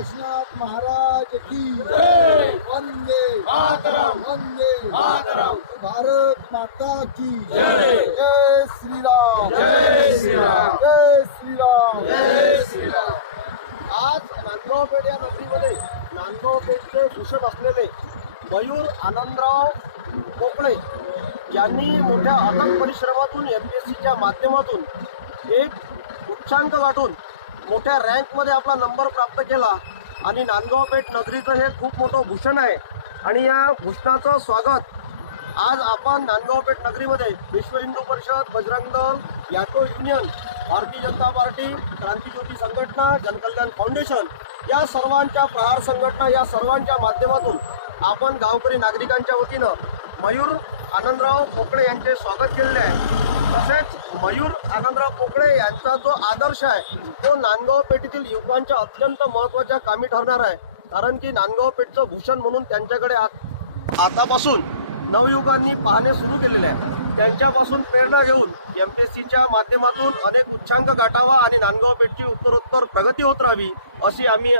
काशीनाथ महाराज की जय। वंदे मातरम, वंदे मातरम। भारत माता की जय। जय श्री राम, जय श्री राम, जय श्री राम, जय श्री राम। आज नांदगाव पेठ या नगरीमध्ये नांदगाव पेठचे भूषण असलेले मयूर आनंदराव पोकळे यांनी मोठ्या अथक परिश्रमातून MPSCच्या माध्यमातून एक उच्चांक गाठून मोठ्या रँकमध्ये आपला नंबर प्राप्त केला आणि नांदगाव पेठ नगरीचं हे खूप मोठं भूषण आहे। आणि या भूषणाचं स्वागत आज आपण नांदगाव पेठ नगरीमध्ये विश्व Hindu Parishad, Bajrang Dal, auto union, Bharatiya Janata party, क्रांतिज्योती संघटना, जनकल्याण फाउंडेशन या सर्वांच्या प्रहार संघटना या सर्वांच्या माध्यमातून आपण गावकरी नागरिकांच्या वतीनं मयूर आनंदराव पोकळे यांचे स्वागत केलेले आहे। तसेच मयूर आनंदराव पोकळे यांचा जो आदर्श आहे तो नांदगाव पेठेतील युवकांच्या अत्यंत महत्त्वाच्या कामी ठरणार आहे। कारण की नांदगाव पेठचं भूषण म्हणून त्यांच्याकडे आतापासून नवयुवकांनी पाहणे सुरू केलेले आहे। त्यांच्यापासून प्रेरणा घेऊन MPSCच्या माध्यमातून अनेक उच्चांक गाठावा आणि नांदगाव पेठची उत्तरोत्तर प्रगती होत राहावी अशी आम्ही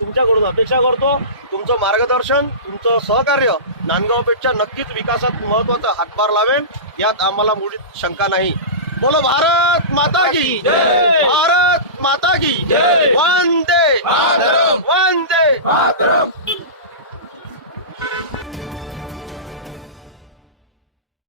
तुमच्याकडून अपेक्षा करतो। तुमचं मार्गदर्शन, तुमचं सहकार्य नांदगाव पेठच्या नक्कीच विकासात महत्त्वाचा हातभार लावेल यात आम्हाला मुळीच शंका नाही। बोलो भारत माता की जय, भारत माता की जय। वंदे मातरम, वंदे मातरम।